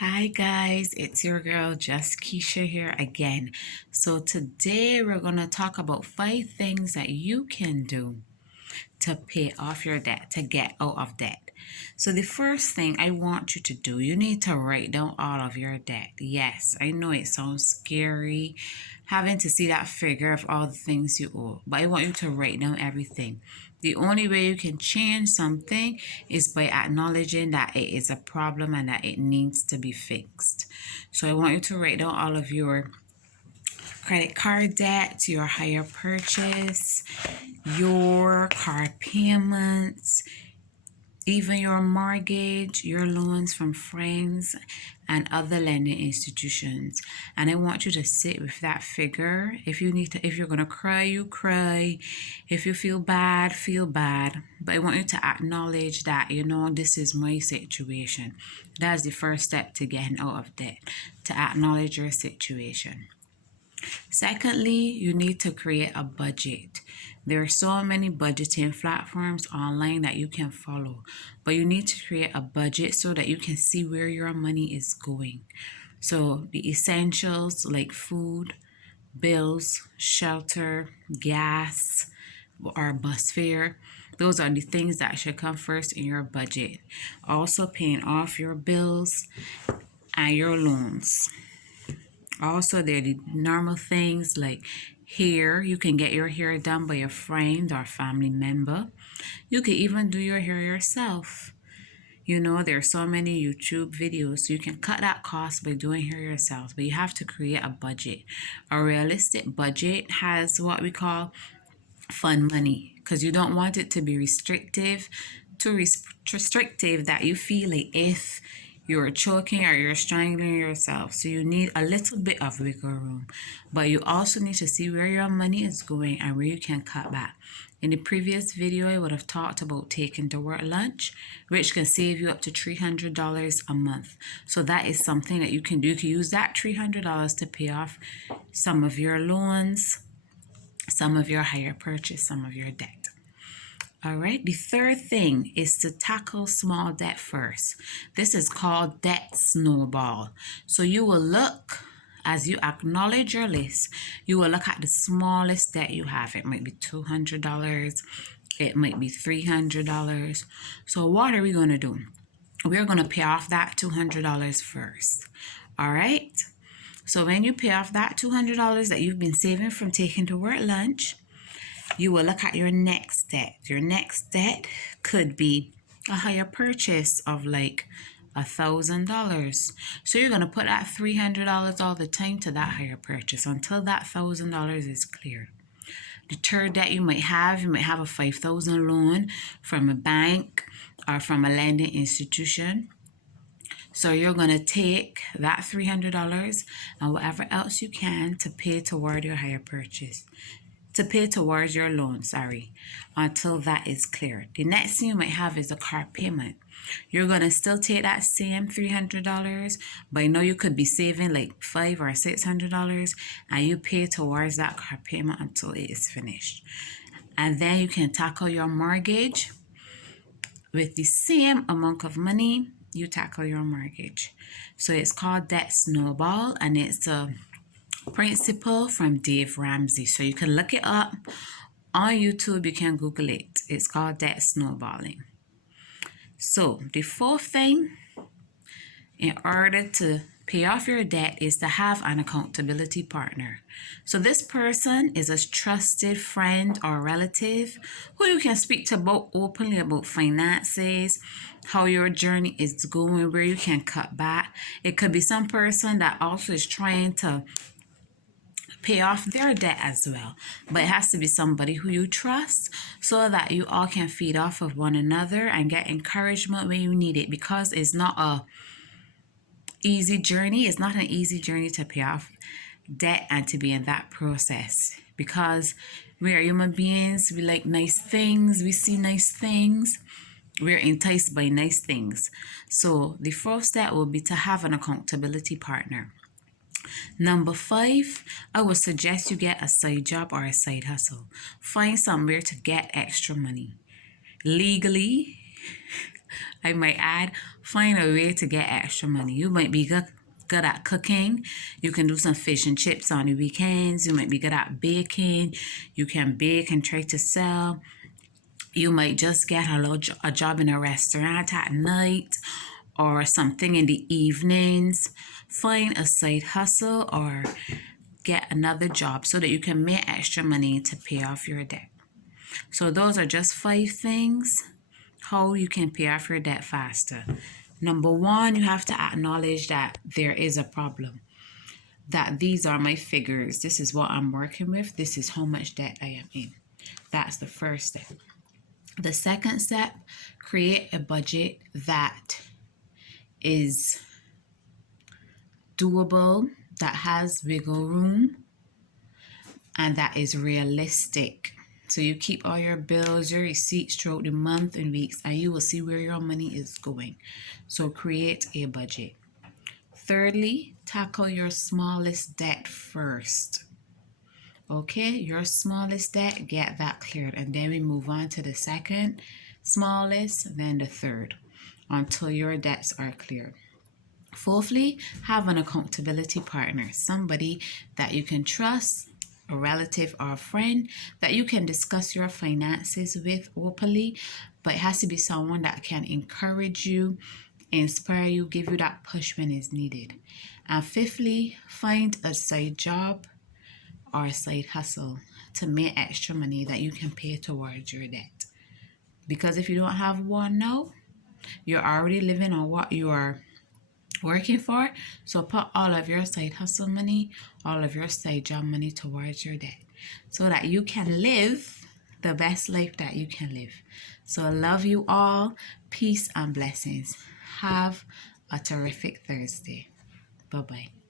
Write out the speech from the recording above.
Hi guys, it's your girl JustKeisha here again. So today we're going to talk about 5 things that you can do to pay off your debt, to get out of debt. So the first thing I want you to do, you need to write down all of your debt. Yes, I know it sounds scary having to see that figure of all the things you owe, but I want you to write down everything. The only way you can change something is by acknowledging that it is a problem and that it needs to be fixed. So I want you to write down all of your credit card debt, your hire purchase, your car payments, even your mortgage, your loans from friends and other lending institutions. And I want you to sit with that figure. If you're gonna cry, you cry. If you feel bad, feel bad. But I want you to acknowledge that, this is my situation. That's the first step to getting out of debt, to acknowledge your situation. Secondly, you need to create a budget. There are so many budgeting platforms online that you can follow, but you need to create a budget so that you can see where your money is going. So the essentials like food, bills, shelter, gas, or bus fare, those are the things that should come first in your budget. Also paying off your bills and your loans. Also, there are the normal things like hair. You can get your hair done by a friend or family member. You can even do your hair yourself. There are so many YouTube videos, so you can cut that cost by doing hair yourself, but you have to create a budget. A realistic budget has what we call fun money, because you don't want it to be too restrictive that you feel like if you're choking or you're strangling yourself. So you need a little bit of wiggle room, but you also need to see where your money is going and where you can cut back. In the previous video, I would have talked about taking to work lunch, which can save you up to $300 a month. So that is something that you can do. You can use that $300 to pay off some of your loans, some of your hire purchase, some of your debt. All right, the third thing is to tackle small debt first. This is called debt snowball. So you will look, as you acknowledge your list, you will look at the smallest debt you have. It might be $200, it might be $300. So what are we going to do? We're going to pay off that $200 first. All right, so when you pay off that $200 that you've been saving from taking to work lunch, you will look at your next debt. Your next debt could be a higher purchase of like $1,000. So you're going to put that $300 all the time to that higher purchase until that $1,000 is cleared. The third debt you might have a $5,000 loan from a bank or from a lending institution. So you're going to take that $300 and whatever else you can to pay toward your higher purchase. To pay towards your loan, until that is cleared. The next thing you might have is a car payment. You're going to still take that same $300, but I know you could be saving like $500 or $600, and you pay towards that car payment until it is finished. And then you can tackle your mortgage with the same amount of money. You tackle your mortgage. So it's called debt snowball, and it's a principle from Dave Ramsey. So you can look it up on YouTube. You can Google it. It's called debt snowballing. So the fourth thing, in order to pay off your debt, is to have an accountability partner. So this person is a trusted friend or relative who you can speak to openly about finances, how your journey is going, where you can cut back. It could be some person that also is trying to pay off their debt as well, but it has to be somebody who you trust so that you all can feed off of one another and get encouragement when you need it, because it's not an easy journey to pay off debt and to be in that process, because we are human beings. We like nice things, we see nice things, we're enticed by nice things. So the first step will be to have an accountability partner. Number 5, I would suggest you get a side job or a side hustle. Find somewhere to get extra money. Legally, I might add, find a way to get extra money. You might be good at cooking. You can do some fish and chips on the weekends. You might be good at baking. You can bake and try to sell. You might just get a job in a restaurant at night or something in the evenings. Find a side hustle or get another job so that you can make extra money to pay off your debt. So those are just 5 things how you can pay off your debt faster. Number 1, you have to acknowledge that there is a problem. That these are my figures. This is what I'm working with. This is how much debt I am in. That's the first step. The second step, create a budget that is doable, that has wiggle room, and that is realistic. So you keep all your bills, your receipts throughout the month and weeks, and you will see where your money is going. So create a budget. Thirdly, tackle your smallest debt first. Okay, your smallest debt, get that cleared. And then we move on to the second smallest, then the third, until your debts are cleared. Fourthly, have an accountability partner, somebody that you can trust, a relative or a friend that you can discuss your finances with openly, but it has to be someone that can encourage you, inspire you, give you that push when it's needed. And fifthly, find a side job or a side hustle to make extra money that you can pay towards your debt. Because if you don't have one now, you're already living on what you are working for. So put all of your side hustle money, all of your side job money towards your debt so that you can live the best life that you can live. So I love you all. Peace and blessings. Have a terrific Thursday. Bye-bye.